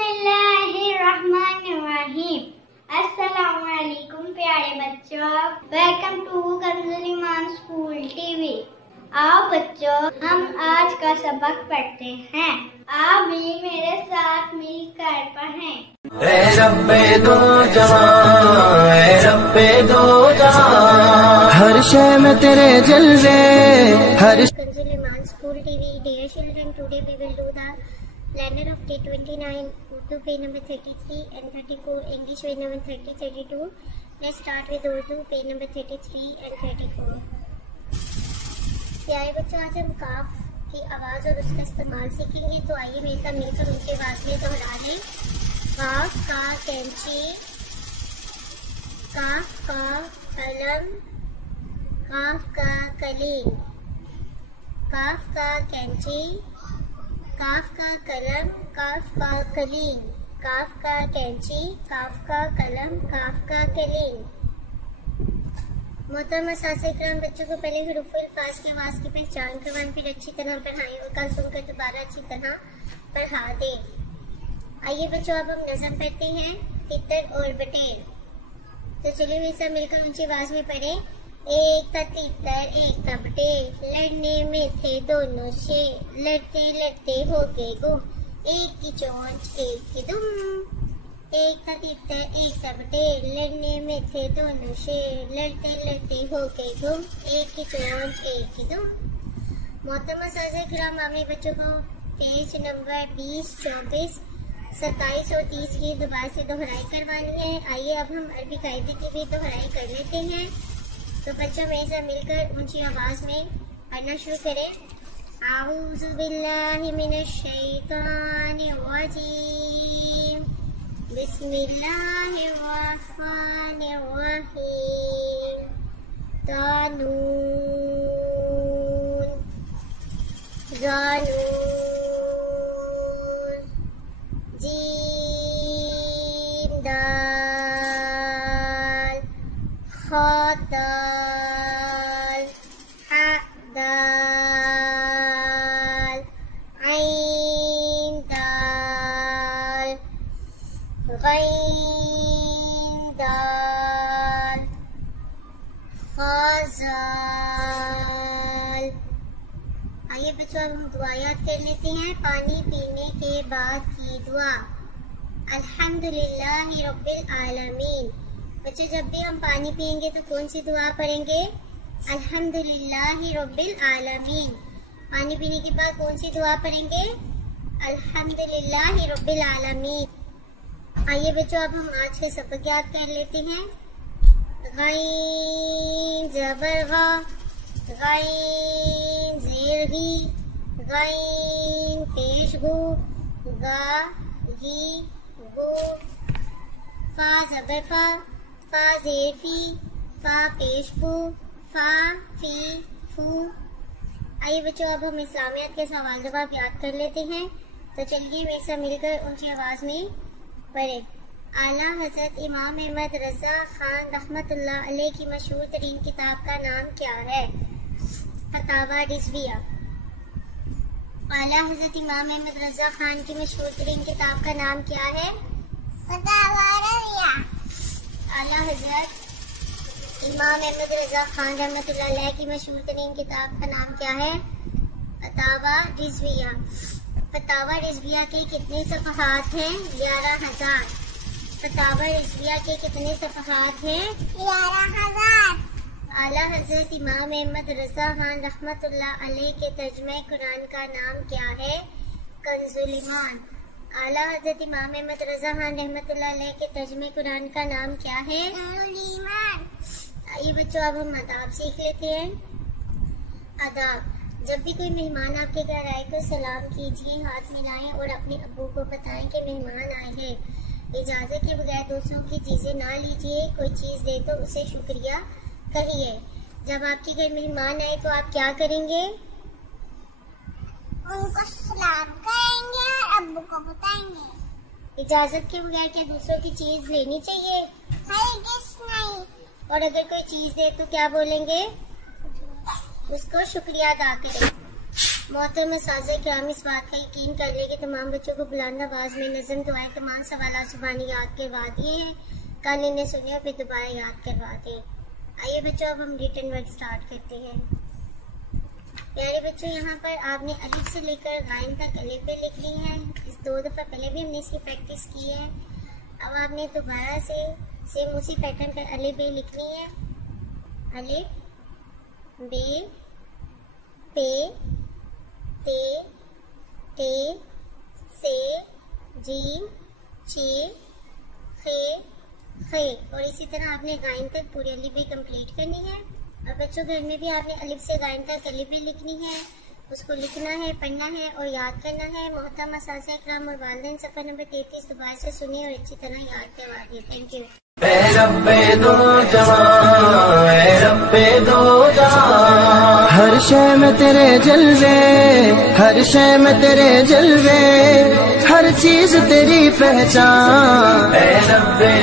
बिस्मिल्लाहिर्रहमानिर्रहीम। अस्सलामुअलैकुम प्यारे बच्चों, welcome to Kanzul Iman school TV. आओ बच्चों, हम आज का सबक पढ़ते हैं। आप भी मेरे साथ मिलकर पढ़ें। ऐ रब्बे दो जहां, ऐ रब्बे दो जहां, हर शय में तेरे जलवे, हर कंजुल ईमान school TV. Dear children, today we will do the learner of day 29, Urdu page number 33 and 34, English page number 30, 32. Let's start with Urdu page number 33 and 34. प्यारे बच्चों, आज हम काफ की आवाज और उसका इस्तेमाल सीखेंगे। तो आइए मेरे साथ मिलकर उनके आवाज में दोहरा लें। काफ का कैंची, काफ का कलम, काफ का कलीम। काफ का कैंची, काफ का कलम, काफ का कलीम। काफ का कैंची, काफ का कलम, काफ का कलीम। मोहतरम साथ-ए-किराम, बच्चों को पहले हुरूफ़ुल अल्फाज की आवाज़ की पहचान करवाएं, फिर अच्छी तरह पढ़ाएं और कल सुनकर दोबारा अच्छी तरह पढ़ा दें। आइए बच्चों, अब हम नज़म पढ़ते हैं, तितर और बटेर। तो चलिए मेरे साथ मिलकर ऊंची आवाज़ में पढ़ें। एक था तितर, एक था बटेर, लड़ने में थे दोनों शेर, लड़ते लड़ते हो गए गुम, एक की चोंच एक की दुम। एक था तितर, एक था बटेर, लड़ने में थे दोनों शेर, लड़ते लड़ते हो गए गुम, एक की चोंच एक की दुम। मोहतरमा साज़-ए-किराम, आमी बच्चों को पेज नंबर 20, 24, 27 और 30 की दोबारा से दोहराई करवानी है। आइए अब हम अरबी कायदे की भी दोहराई कर लेते हैं। तो बच्चों मेरे साथ मिलकर ऊंची आवाज में पढ़ना शुरू करें। आऊज़ु बिल्लाहि मिनश शैतानिर रजीम, बिस्मिल्लाहिर रहमानिर रहीम। तानून, ज़ानून, जीम, दाल, खा, दाल, हा, दाल, ऐन, दाल, गैन, दाल, खा, ज़ाल। आइए बच्चों, अब हम दुआ याद कर लेते हैं। पानी पीने के बाद की दुआ, अल्हम्दुलिल्लाहि रब्बिल आलमीन। बच्चे, जब भी हम पानी पियेंगे तो कौन सी दुआ पढ़ेंगे? अल्हम्दुलिल्लाहि रब्बिल आलमीन। पानी पीने के बाद कौन सी दुआ पढ़ेंगे? अल्हम्दुलिल्लाहि रब्बिल आलमीन। आइए बच्चों, अब हम आज के सबक याद कर लेते हैं। गैन ज़बर गा, गैन ज़ेर गी, गैन पेश गु, गा गी गु, फा ज़बर फा, फा ज़ेर फी, फा पेश फू, फा फी फू। आइए बच्चों, अब हम इस्लामियात के सवाल जवाब याद कर लेते हैं। तो चलिए मेरे साथ मिलकर ऊंची आवाज में पढ़े। आला हजरत इमाम अहमद रजा खान रहमतुल्लाह अलैह की मशहूर तरीन किताब का नाम क्या है? फतावा रिज़विया। आला हजरत इमाम अहमद रजा खान की मशहूर तरीन किताब का नाम क्या है? फतावा रिज़विया। आला हजरत इमाम अहमद रजा खान रहमतुल्लाह अलैह की मशहूर तरीन किताब का नाम क्या है? फतावा रिज़विया। फतावा रिज़विया के कितने सफ़हात हैं? 11,000। फतावा रिज़विया के कितने सफ़हात हैं? 11,000। आला हजरत इमाम अहमद रजा खान रहमतुल्लाह अलैह के तर्जुमे कुरान का नाम क्या है? कंजुल ईमान। आला हजरत इमाम अहमद रजा खान रहमतुल्लाह अलैह के तर्जुमे कुरान का नाम क्या है? कंजुल ईमान। आइए बच्चों, अब हम आदाब सीख लेते हैं। आदाब, जब भी कोई मेहमान आपके घर आए तो सलाम कीजिए, हाथ मिलाएं और अपने अब्बू को बताएं कि मेहमान आए हैं। इजाज़त के बगैर दूसरों की चीज़ें ना लीजिए। कोई चीज़ दे तो उसे शुक्रिया कहिए। जब आपके घर मेहमान आए तो आप क्या करेंगे? उनको सलाम करेंगे और अब्बू को बताएंगे। इजाज़त के बगैर क्या दूसरों की चीज़ लेनी चाहिए? हरगिज़ नहीं। और अगर कोई चीज़ दे तो क्या बोलेंगे? उसको शुक्रिया अदा करें। मोहतरम साज़े किराम इस बात का यकीन कर ले कि तमाम बच्चों को बुलंद आवाज में नज़म दुआएं तमाम सवाल जुबानी याद करवा दिए हैं। कल इन्हें सुने और फिर दोबारा याद करवा दें। आइए बच्चों, अब हम रिटन वर्क स्टार्ट करते हैं। प्यारे बच्चों, यहाँ पर आपने अलिफ से लेकर गायन तक अलिफ बे लिखनी है। इस 2 दफ़ा पहले भी हमने इसकी प्रैक्टिस की है। अब आपने दोबारा से सेम उसी पैटर्न पर अलिफ बे लिखनी है। अलिफ बे पे ते टे से जीम चे खे खे, और इसी तरह आपने गायन तक पूरी अलिफ बे कंप्लीट करनी है। और बच्चों घर में भी आपने अलिफ से गायन तक अलिफ बे लिखनी है, उसको लिखना है, पढ़ना है और याद करना है। मोहतरम असातिज़ा इकराम और वालिदैन सफ़र नंबर 33 दोबारा से सुनिए और अच्छी तरह याद करवा दिए। Thank you. ऐ रब्बे दो जहां, ऐ रब्बे दो जहां, हर शय में तेरे जलवे, हर शय में तेरे जलवे, हर चीज तेरी पहचान। ऐ रब्बे